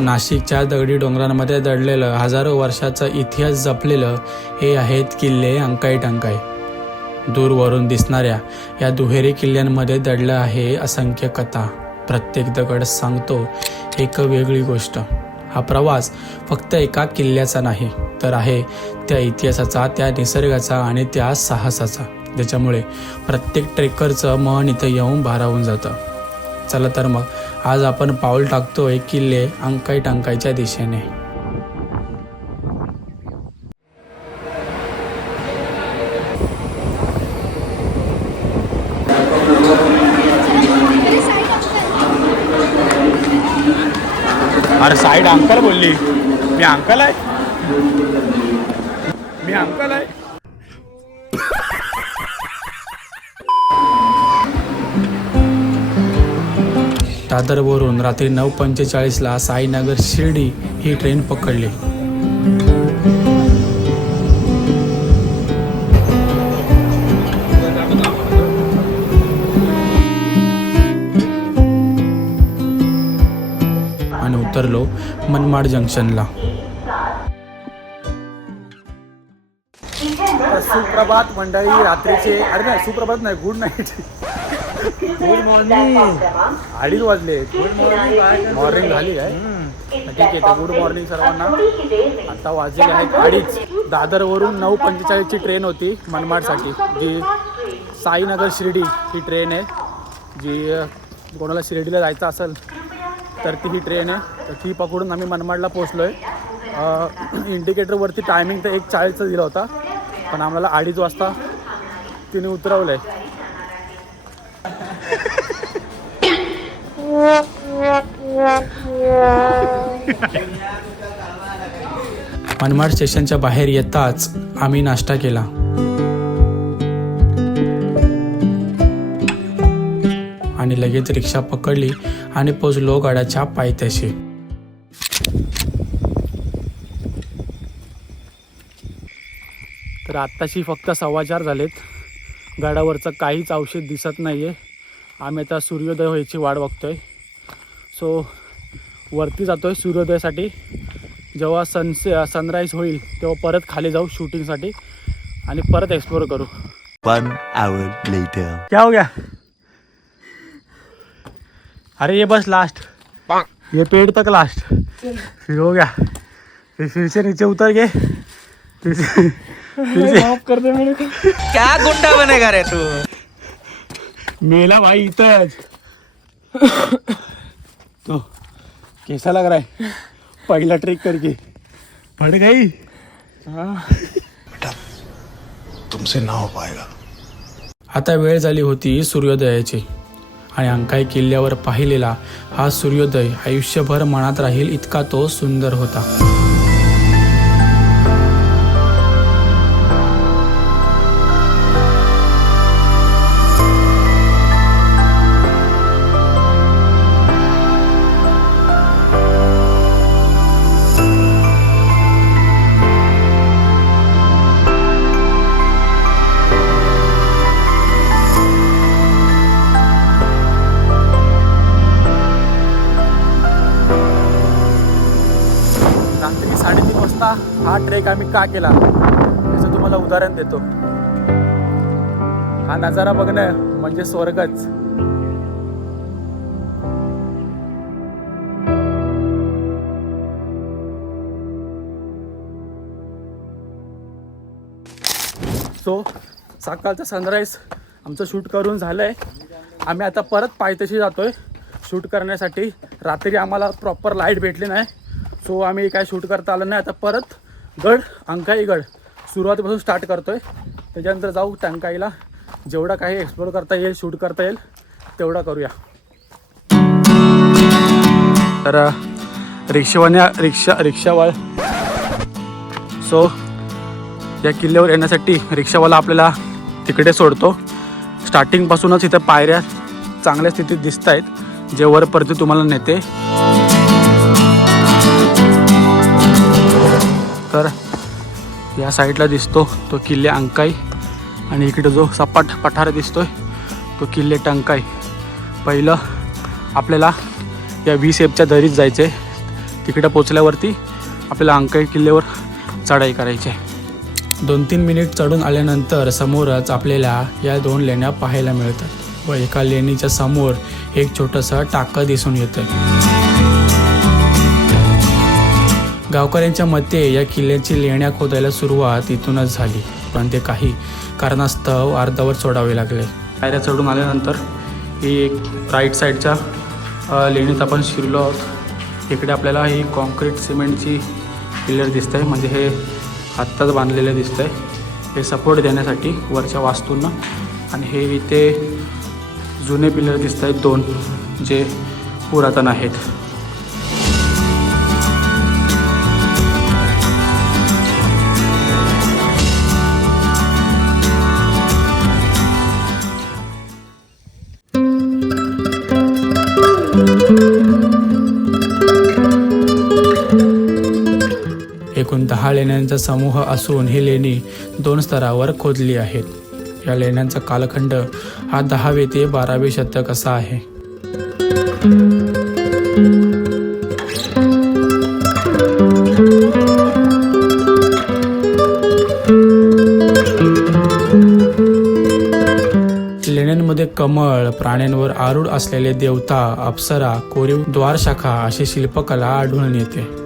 नाशिकच्या दगडी डोंगरांमध्ये दडलेलं हजारो वर्षाचा इतिहास जपलेलं हे आहेत किल्ले अंकाई टंकाई दूरवरून दिसणाऱ्या या दुहेरी किल्ल्यांमध्ये दडलं आहे असंख्य कथा. प्रत्येक दगड सांगतो एक वेगळी गोष्ट. हा प्रवास फक्त एका किल्ल्याचा नाही तर आहे त्या इतिहासाचा त्या निसर्गाचा आणि त्या साहसाचा. ज्याच्यामुळे प्रत्येक ट्रेकरचं मन इथं येऊन भारावून जातं. चला तर मग आज आपण पाऊल टाकतोय किल्ले अंकाई टंकाईच्या दिशेने. अरे साईड अंकल बोलली. मी अंकल आहे. मी अंकल आहे. दादरवरून रात्री नऊ पंचेचाळीसला साईनगर शिर्डी ही ट्रेन पकडली. आणि उतरलो मनमाड जंक्शनला. सुप्रभात मंडळी रात्रीचे अरे नाही सुप्रभात नाही गुड नाईट. गुड मॉर्निंग अडीच वाजले. गुड मॉर्निंग मॉर्निंग झाली आहे ठीक आहे तर गुड मॉर्निंग सर्वांना. आता वाजले आहेत अडीच. दादरवरून नऊ पंचेचाळीसची ट्रेन होती मनमाडसाठी जी साईनगर शिर्डी ही ट्रेन आहे. जी कोणाला शिर्डीला जायचं असेल तर ती ही ट्रेन आहे. तर ती पकडून आम्ही मनमाडला पोचलो आहे इंडिकेटरवरती टायमिंग तर एक चाळीसचा दिला होता पण आम्हाला अडीच वाजता तिने उतरवलं आहे मनमाड स्टेशनच्या बाहेर येताच आम्ही नाश्ता केला. आणि लगेच रिक्षा पकडली आणि पोचलो गाड्याच्या पायथ्याशी. तर आत्ताशी फक्त सव्वा चार झालेत. गाडावरचं काहीच औषध दिसत नाही आहे आम्ही आता सूर्योदय व्हायची वाट बघतोय. सो वरती जातो आहे सूर्योदयासाठी. जेव्हा सनसे सनराईज होईल तेव्हा परत खाली जाऊ शूटिंगसाठी आणि परत एक्सप्लोर करू. One hour later. क्या हो गया? अरे ये बस लास्ट ये पेड़ तक लास्ट फिर हो गया. फिर फिर से नीचे उतर गए. फिर से फिर से माफ कर दे मेरे को। क्या गुंडा बनेगा रे तू? मेला भाई इतच तो कैसा लग रहा है? पहला ट्रेक करके. पड़ गई. तुमसे ना हो पाएगा. आता वेळ झाली होती सूर्योदयाची. आणि अंकाई किल्ल्यावर पाहिलेला हा सूर्योदय आयुष्यभर मनात राहील इतका तो सुंदर होता. साडेतीन हा ट्रेक आम्ही का केला? त्याचं तुम्हाला उदाहरण देतो. हा नजारा बघणं म्हणजे स्वर्गच. सो सकाळचा सनराईज आमचं शूट करून झालं आहे आम्ही आता परत पायथ्याशी जातो आहे शूट करण्यासाठी रात्री आम्हाला प्रॉपर लाइट भेटली नाही. सो आम्ही काय शूट करता आलं नाही. आता परत गड अंकाई गड सुरुवातीपासून स्टार्ट करतो आहे त्याच्यानंतर जाऊ टंकाईला. जेवढा काही एक्सप्लोर करता येईल शूट करता येईल तेवढा करूया. तर रिक्षावाल्या रिक्षा रिक्षावाळ सो या किल्ल्यावर येण्यासाठी रिक्षावाला आपल्याला तिकडे सोडतो. स्टार्टिंगपासूनच इथं पायऱ्या चांगल्या स्थितीत दिसत आहेत जे वरपर्यंत तुम्हाला नेते. या साईडला दिसतो तो किल्ले अंकाई. आणि इकडे जो सपाट पठार दिसतोय तो किल्ले टंकाई. पहिलं आपल्याला या वी सेपच्या दरीत जायचे तिकडं तिकडे पोचल्यावरती आपल्याला अंकाई किल्ल्यावर चढाई करायची दोन तीन मिनिट चढून आल्यानंतर समोरच आपल्याला या दोन लेण्या पाहायला मिळतात व एका लेणीच्या समोर एक छोटंसं टाकं दिसून येतं गावकऱ्यांच्या मते या किल्ल्याची लेण्या खोदायला सुरुवात इथूनच झाली पण ते काही कारणास्तव अर्धावर सोडावे लागले. पायऱ्या चढून आल्यानंतर ही एक राईट साईडच्या लेणीत आपण शिरलो आहोत. इकडे आपल्याला ही कॉन्क्रीट सिमेंटची पिलर दिसत आहे म्हणजे हे आत्ताच बांधलेलं दिसतं आहे हे सपोर्ट देण्यासाठी वरच्या वास्तूंना आणि हे इथे जुने पिलर दिसत आहेत दोन जे पुरातन आहेत. लेण्यांचा समूह असून ही लेणी दोन स्तरावर खोदली आहेत. या लेण्यांचा कालखंड हा दहावे ते बारावे शतक असा आहे. लेण्यांमध्ये कमळ प्राण्यांवर आरूढ असलेले देवता अप्सरा कोरीव द्वारशाखा अशी शिल्पकला आढळून येते.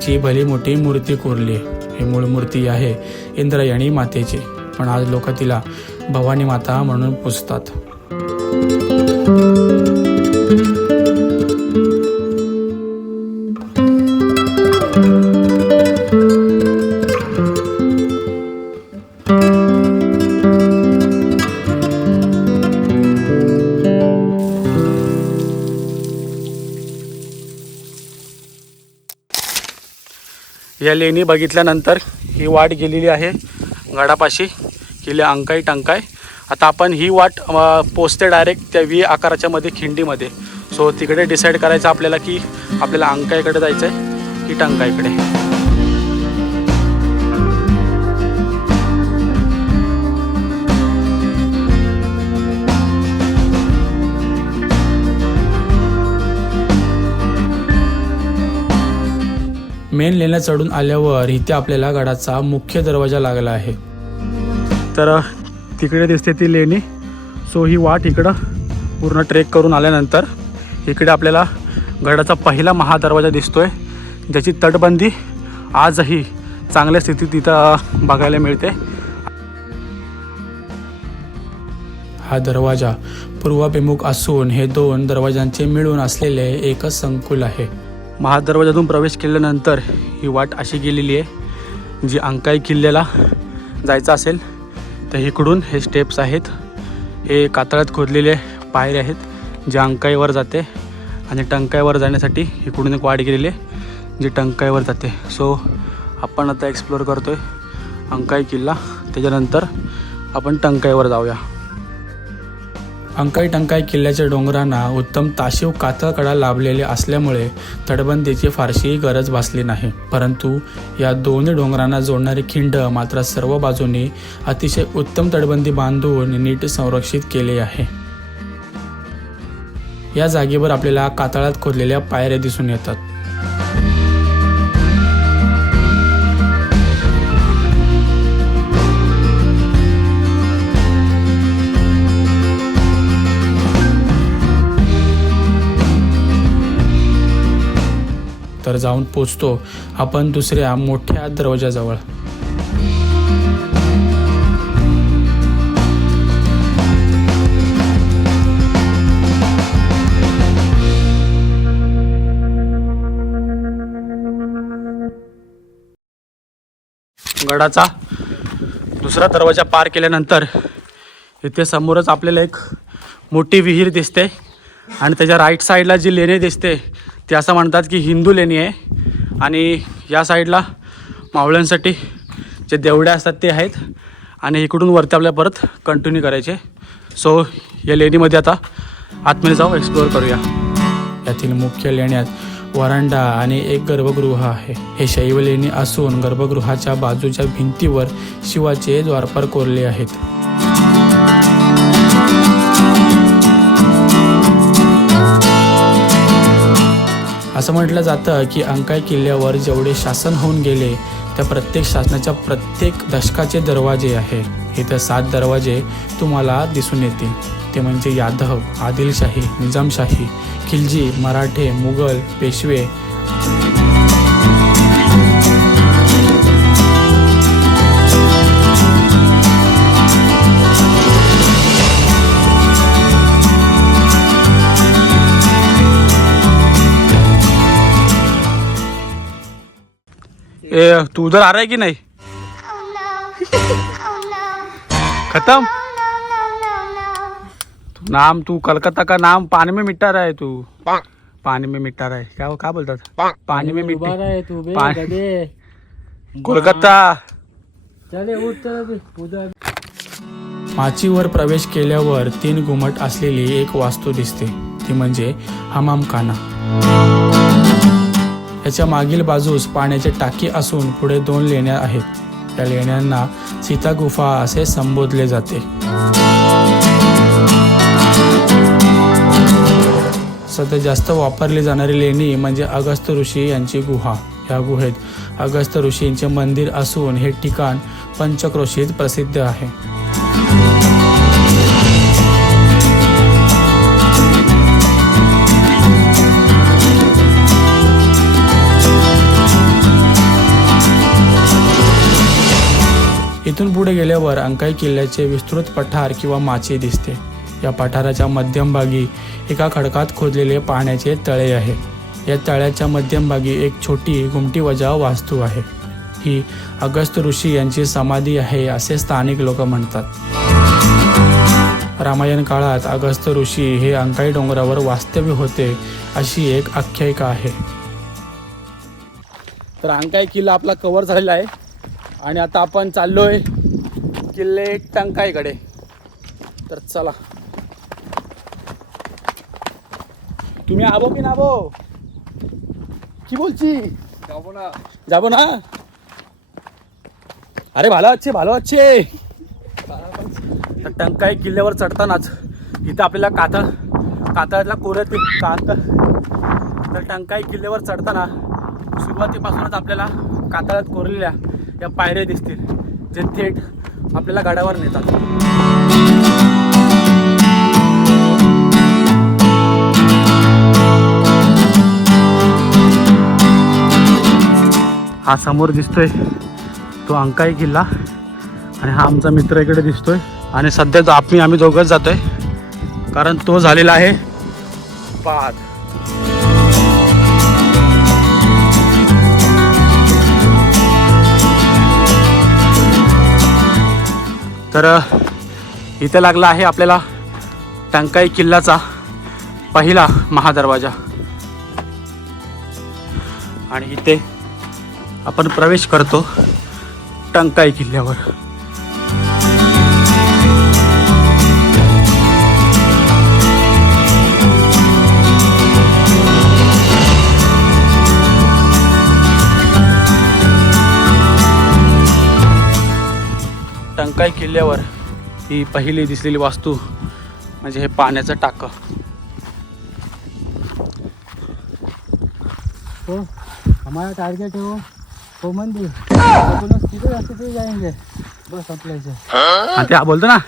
मातेची भली मोठी मूर्ती कोरली ही मूळ मूर्ती आहे इंद्रायणी मातेची. पण आज लोक तिला भवानी माता म्हणून पुजतात. माझ्या लेणी बघितल्यानंतर ही वाट गेलेली आहे गडापाशी किल्ले अंकाई टंकाय आता आपण ही वाट पोचते डायरेक्ट त्या व्ही आकाराच्या मध्ये खिंडीमध्ये. सो तिकडे डिसाईड करायचं आपल्याला की आपल्याला अंकाईकडे जायचं आहे की टंकाईकडे. मेन लेण्या चढून आल्यावर इथे आपल्याला गडाचा मुख्य दरवाजा लागला आहे. तर तिकडे दिसते ती लेणी. सो ही वाट इकडं पूर्ण ट्रेक करून आल्यानंतर इकडे आपल्याला गडाचा पहिला महादरवाजा दिसतोय. ज्याची तटबंदी आजही चांगल्या स्थितीत तिथं बघायला मिळते. हा दरवाजा पूर्वाभिमुख असून हे दोन दरवाजांचे मिळून असलेले एकच संकुल आहे. महादरवाजातून प्रवेश केल्यानंतर ही वाट अशी गेलेली आहे जी अंकाई किल्ल्याला जायचं असेल तर इकडून हे स्टेप्स आहेत. हे कातळात खोदलेले पायरे आहेत जे अंकाईवर जाते आणि टंकाईवर जाण्यासाठी इकडून एक वाट गेलेली आहे जी टंकाईवर जाते. सो आपण आता एक्सप्लोअर करतो आहे अंकाई किल्ला. त्याच्यानंतर आपण टंकाईवर जाऊया. अंकाई टंकाई किल्ल्याच्या डोंगरांना उत्तम ताशीव कातळकडा लाभलेले असल्यामुळे तटबंदीची फारशीही गरज भासली नाही. परंतु या दोन्ही डोंगरांना जोडणारी खिंड मात्र सर्व बाजूनी अतिशय उत्तम तटबंदी बांधून नीट संरक्षित केले आहे. या जागेवर आपल्याला कातळात खोदलेल्या पायऱ्या दिसून येतात. तर जाऊन पोचतो आपण दुसऱ्या मोठ्या दरवाजाजवळ. गडाचा दुसरा दरवाजा पार केल्यानंतर इथे समोरच आपल्याला एक मोठी विहीर दिसते आणि त्याच्या राईट साईडला जी लेणी दिसते ते असं म्हणतात की हिंदू लेणी आहे. आणि या साईडला मावळ्यांसाठी जे देवड्या असतात ते आहेत. आणि इकडून वरती आपल्या परत कंटिन्यू करायचे. सो या लेणीमध्ये आता आतमध्ये जाऊ एक्सप्लोअर करूया. यातील मुख्य लेण्यात वरांडा आणि एक गर्भगृह आहे. हे शैव लेणी असून गर्भगृहाच्या बाजूच्या भिंतीवर शिवाचे द्वारपार कोरले आहेत. असं म्हटलं जातं की अंकाई किल्ल्यावर जेवढे शासन होऊन गेले त्या प्रत्येक शासनाच्या प्रत्येक दशकाचे दरवाजे आहे. इथं सात दरवाजे तुम्हाला दिसून येतील. ते म्हणजे यादव आदिलशाही निजामशाही खिलजी मराठे मुघल पेशवे. ए तू उधर आ रहा है कि नहीं? खत्म. तू नाम तू कलकत्ता का नाम पानी में मिटा रहा है तू? पानी में मिटा रहा है. क्या क्या बोलता पानी में मिट्टी. आहे तू बे पाणी- गधे. कोलकाता. चले उठ उद्या माचीवर प्रवेश केल्यावर तीन घुमट असलेली एक वास्तू दिसते. ती म्हणजे हमामखाना. याच्या मागील बाजूस पाण्याची टाकी असून पुढे दोन लेण्या आहेत. त्या लेण्यांना सीता गुफा असे संबोधले जाते. सध्या जास्त वापरली जाणारी लेणी म्हणजे अगस्त ऋषी यांची गुहा. या गुहेत अगस्त ऋषींचे मंदिर असून हे ठिकाण पंचक्रोशीत प्रसिद्ध आहे. इथून पुढे गेल्यावर अंकाई किल्ल्याचे विस्तृत पठार किंवा माची दिसते. या पठाराच्या मध्यमभागी एका खडकात खोदलेले पाण्याचे तळे आहे. या तळ्याच्या मध्यमभागी एक छोटी गुमटीवजा वास्तू आहे. ही अगस्त ऋषी यांची समाधी आहे असे स्थानिक लोक म्हणतात. रामायण काळात अगस्त ऋषी हे अंकाई डोंगरावर वास्तव्य होते अशी एक आख्यायिका आहे. तर अंकाई किल्ला आपला कव्हर झालेला आहे. आणि आता आपण चाललोय किल्ले टंकाईकडे तर चला তুমি আবো কি নাবো কি বলছি যাবো না যাবো না अरे ভালো আছে ভালো আছে तर टंकाई किल्ल्यावर चढतानाच इथं आपल्याला कातळ कातळातला कोरत कातळ तर टंकाई किल्ल्यावर चढताना सुरुवातीपासूनच आपल्याला कातळात कोरलेल्या या पायऱ्या दिसतील जे थेट आपल्याला गडावर नेतात. हा समोर दिसतोय तो अंकाई किल्ला आणि हा आमचा मित्र इकडे दिसतोय. आणि सध्या जो आम्ही आम्ही दोघंच जातोय कारण तो झालेला आहे बाद तर इथे लागला आहे आपल्याला टंकाई किल्ल्याचा पहिला महादरवाजा. आणि इथे आपण प्रवेश करतो टंकाई किल्ल्यावर. किल्ल्यावर ही पहिली दिसलेली वास्तू म्हणजे हे पाण्याचं टाकं. तो हमारा टारगेट है. वो वो मंदिर. अपन उस सीधे रास्ते पे ही जाएंगे बस अपने से हाँ क्या बोलते ना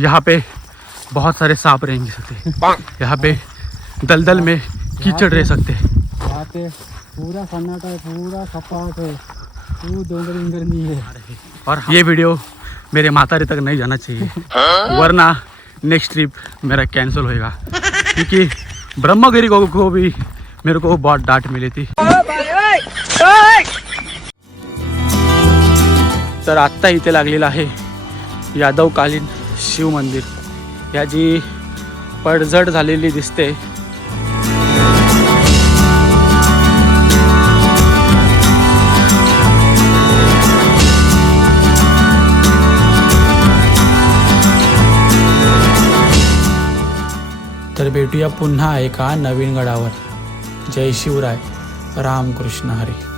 यहाँ पे बहुत सारे सांप रहेंगे सकते. यहाँ पे दलदल में कीचड़ रह सकते. हैं यहाँ पे पूरा सन्नाटा है पूरा सपाट है. पूरा डोंगर इंगर नहीं है। और ये वीडियो मेरे मातारे तक नहीं जाना चाहिए। वरना नेक्स्ट ट्रिप मेरा कैंसिल होएगा। क्योंकि ब्रह्मगिरी को, को भी मेरे को बहुत डांट मिली थी। तर आत्ता इथे लागलेलं आहे यादवकालीन शिव मंदिर. या जी पडझड झालेली दिसते. भेटूया पुन्हा एका नवीन गडावर. जय शिवराय. रामकृष्ण हरी.